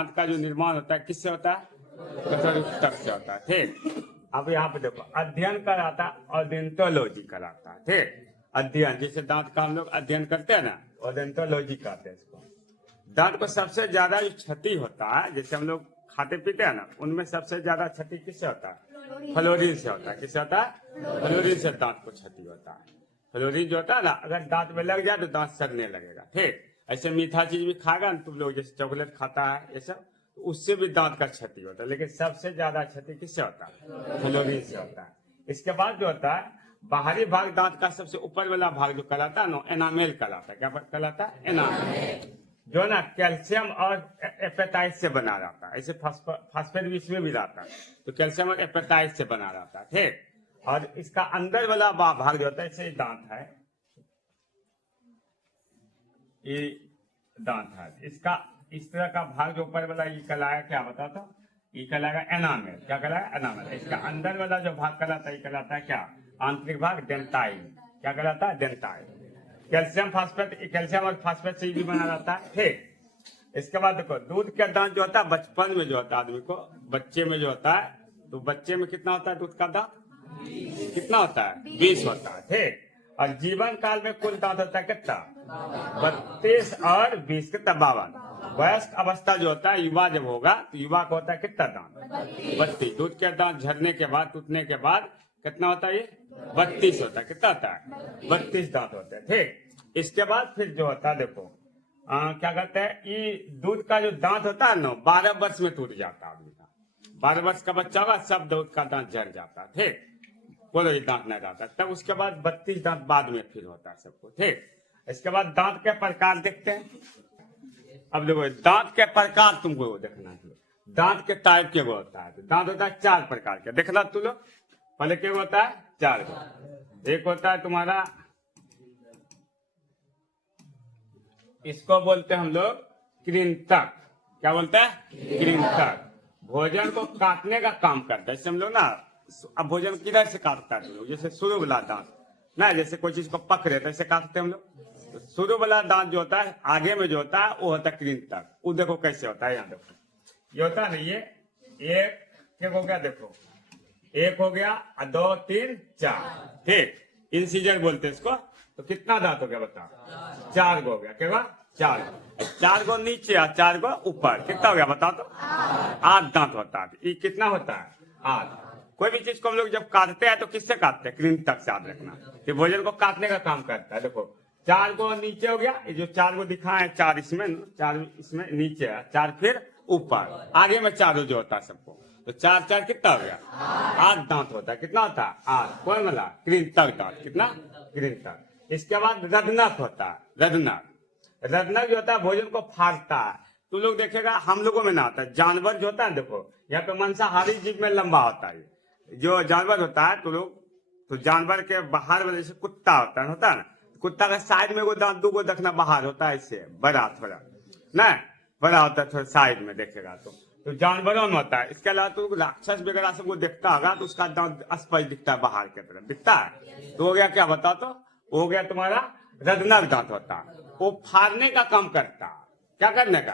दांत का जो निर्माण होता है किससे होता है? कशोरुतक से होता है। ठीक, अब यहाँ पे देखो अध्ययन कराता ओडोंटोलॉजी कराता है। ठीक, अध्ययन जैसे दांत का हम लोग अध्ययन करते हैं ना, ओडोंटोलॉजी कहते हैं इसको। दांत को सबसे ज्यादा जो क्षति होता है, जैसे हम लोग खाते पीते हैं ना, उनमें सबसे ज्यादा क्षति किससे होता है? फ्लोरीन से होता है। किससे होता है? फ्लोरीन से दांत को क्षति होता है। फ्लोरीन जो होता है ना, अगर दांत में लग जाए तो दांत सड़ने लगेगा। ठीक, ऐसे मीठा चीज भी खाएगा ना तुम लोग, जैसे चॉकलेट खाता है ये सब, तो उससे भी दांत का क्षति होता है। लेकिन सबसे ज्यादा क्षति किससे होता है? फ्लोरीन से होता है। इसके बाद जो होता है बाहरी भाग दांत का सबसे ऊपर वाला भाग जो कहलाता है ना, एनामेल कहलाता है। क्या कहलाता है? एनामेल, जो ना कैल्शियम और एपेटाइट से बना रहता है। ऐसे फास्फेट भी इसमें भी रहता है, तो कैल्शियम और एपेटाइट से बना रहता है। ठीक, और इसका अंदर वाला भाग जो होता है, जैसे दांत है, ये दांत है, इसका इस तरह का भाग जो ऊपर वाला ये कहलाया, क्या बता तो, ये कहलाएगा एनामेल। क्या कहलाएगा? एनामेल। इसका अंदर वाला जो भाग कहलाता है, ये कहलाता है क्या? आंतरिक भाग, डेंटाइल। क्या कहलाता है? डेंटाइल। कैल्शियम फास्फेट, कैल्शियम और फास्फेट से भी बना रहता है। ठीक, इसके बाद देखो दूध का दांत जो होता है बचपन में जो होता है आदमी को, बच्चे में जो होता है, तो बच्चे में कितना होता है दूध का दांत? कितना होता है? 20 होता है। ठीक, और जीवन काल में कुल दांत होता है कितना? 32 और 20 कितना? 52। वयस्क अवस्था जो होता है, युवा जब होगा तो युवा को होता है कितना दांत? 32। दूध के दांत झड़ने के बाद, टूटने के बाद कितना होता है? ये 32 होता है। कितना होता है? 32 दांत होते हैं। ठीक, इसके बाद फिर जो होता है देखो क्या कहते हैं, ये दूध का जो दांत होता है ना, 12 वर्ष में टूट जाता है आदमी का। 12 वर्ष का बच्चा होगा, सब दूध का दांत झड़ जाता है। ठीक, कोई दांत नहीं रहता। तब उसके बाद 32 दांत बाद में फिर होता है सबको। ठीक, इसके बाद दांत के प्रकार देखते हैं। अब देखो दांत के प्रकार तुमको देखना है। दांत के टाइप के होता है, दांत होता है 4 प्रकार के। देखना तू लोग, पहले क्या होता है? 4 गो। एक होता है तुम्हारा, इसको बोलते हैं हम लोग कृंतक। क्या बोलते हैं? कृंतक। भोजन को काटने का काम करता है। जैसे हम लोग ना, अब भोजन किधर से काटता है तुम लोग? जैसे शुरू वाला दांत ना, जैसे कोई चीज को पकड़े तो ऐसे काटते हैं हम लोग। तो शुरू वाला दांत जो होता है आगे में जो होता है वो होता है कृंतक। वो देखो कैसे होता है, यहाँ देखो ये होता है ना, ये एक हो गया, देखो एक हो गया, 2 3 4। ठीक, इंसीजर बोलते हैं इसको। तो कितना दांत हो गया बता? 4 गो हो गया। क्या हुआ? 4 गो नीचे और 4 गो ऊपर। कितना हो गया बता तो? 8 दांत होता है। ये कितना होता है? 8। कोई भी चीज को हम लोग जब काटते हैं तो किससे काटते हैं? कृंतक से। याद रखना कि भोजन को काटने का काम करता है। देखो 4 गो नीचे हो गया, ये जो 4 गो दिखाए 4 इसमें, 4 इसमें नीचे है, 4 फिर ऊपर, आगे में 4 जो होता है सबको। तो 4 4 कितना हो गया? 8 दांत होता है। कितना होता है? 8। कौन वाला? कृंतक दांत। कितना? कृंतक। इसके बाद रदनक होता है। रदनक, रदनक जो होता है भोजन को फाड़ता है। तू लोग देखेगा हम लोगों में ना होता है, जानवर जो होता है देखो, यहाँ पे मांसाहारी जीव में लंबा होता है। जो जानवर होता है तो लोग, तो जानवर के बाहर में जैसे कुत्ता होता है ना, कुत्ता का साइड में वो दांत 2 गो देखना बाहर होता है, इससे बड़ा थोड़ा ना, बड़ा होता है थोड़ा साइड में देखेगा तो जानवरों में होता है। इसके अलावा तो राक्षस वगैरह सबको देखता होगा तो उसका दांत स्पष्ट दिखता है, बाहर की तरफ दिखता है। तो हो गया क्या बता तो? हो गया तुम्हारा रदनक दांत होता है। वो फाड़ने का काम करता है। क्या करने का?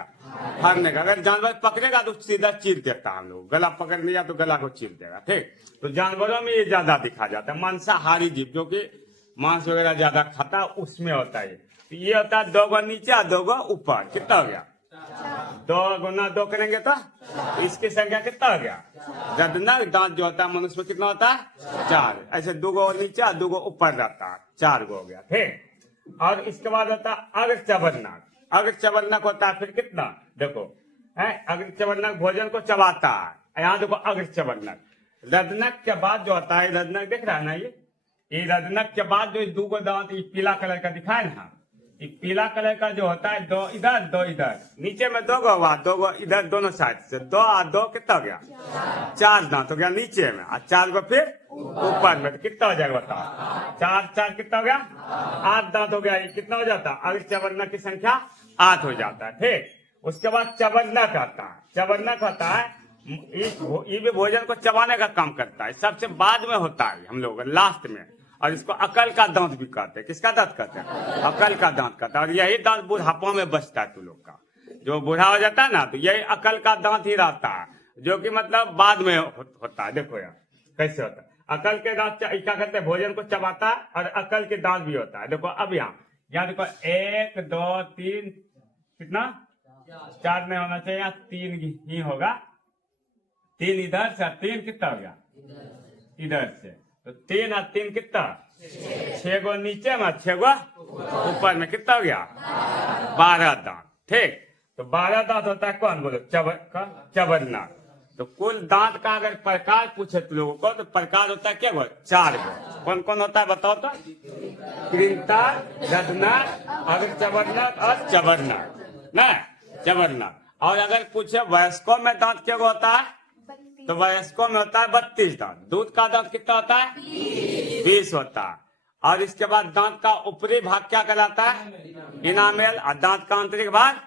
फाड़ने का। अगर जानवर पकड़ेगा तो सीधा चीर देता है। हम लोग गला पकड़ लिया तो गला को चीर देगा। ठीक, तो जानवरों में ये ज्यादा दिखा जाता है। मांसाहारी जीव जो कि मांस वगैरह ज्यादा खाता है उसमें होता है। तो ये होता है 2 गो नीचे और 2 गो ऊपर। कितना हो गया? 2 गुना 2 करेंगे तो इसकी संख्या कितना हो गया? रदनक दांत जो होता है मनुष्य में कितना होता है? 4। ऐसे 2 गो नीचे और 2 गो ऊपर रहता है, 4 गो हो गया। ठीक, और इसके बाद होता है अग्रचबरनक। अग्रचबरनक होता है फिर कितना? देखो है, अग्रचबरनक भोजन को चबाता है। यहाँ देखो अग्रचबरनक। रदनक के बाद जो होता है, रदनक दिख रहा है ना, ये रदनक के बाद जो 2 गो दांत पीला कलर का दिखाए ना, ये पीला कलर का जो होता है 2 इधर 2 इधर, नीचे में 2 गो हुआ, 2 गो इधर दोनों साइड से, 2 और 2 कितना हो गया? 4 दांत हो गया नीचे में, और 4 गो फिर ऊपर में। कितना हो जाएगा बताओ? 4 4 कितना हो गया? 8 दांत हो गया। ये कितना हो जाता है? अग्रचबरनक की संख्या 8 हो जाता है। ठीक, उसके बाद चबरनक आता है। चबरनक होता है, ये भी भोजन को चबाने का काम करता है। सबसे बाद में होता है हम लोग लास्ट में, और इसको अकल का दांत भी कहते हैं। किसका दांत कहते हैं? अकल का दांत कहते हैं। और यही दांत बुढ़ापा में बचता है तू लोग का। जो बूढ़ा हो जाता है ना तो यही अकल का दांत ही रहता है, जो कि मतलब बाद में होता है। देखो यार कैसे होता है, अकल के दांत क्या करते हैं, भोजन को चबाता है और अकल के दांत भी होता है। देखो अब यहाँ देखो 1 2 3 कितना 4 नहीं होना चाहिए, यहाँ 3 ही होगा। 3 इधर से 3 कितना हो गया इधर से, तो 3 और 3 कितना 6 गो नीचे में 6 गो ऊपर में, कितना हो गया 12 दांत। ठीक, तो 12 दांत होता है कौन बोलो चबरना। तो कुल दांत का अगर प्रकार पूछे तो लोगों को तो प्रकार होता है क्या गो 4 गो। कौन कौन होता है बताओ तो, कृंतक, रत्नक, अगर चबरनक और चबरनक ना चबरनक। और अगर पूछे वयस्कों में दांत क्या होता है तो वयस्कों में होता है 32 दांत। दूध का दांत कितना होता है 20 होता है। और इसके बाद दांत का ऊपरी भाग क्या कहलाता है इनामेल, और दांत का आंतरिक भाग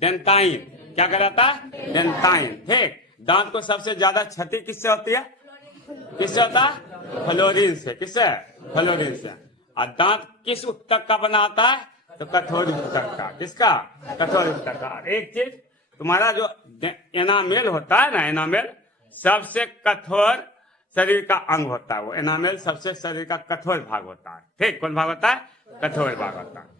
डेंटाइन क्या कहलाता है डेंटाइन। ठीक, दांत को सबसे ज्यादा क्षति किससे होती है, किससे होता है फ्लोरीन से, किससे फ्लोरीन से। और दांत किस उत्तक का बना होता है तो कठोर उत्तक का, किसका कठोर उत्तक का। एक चीज तुम्हारा जो एनामेल होता है ना, एनामेल सबसे कठोर शरीर का अंग होता है, वो एनामेल सबसे शरीर का कठोर भाग होता है। ठीक, कौन भाग होता है कठोर भाग होता है।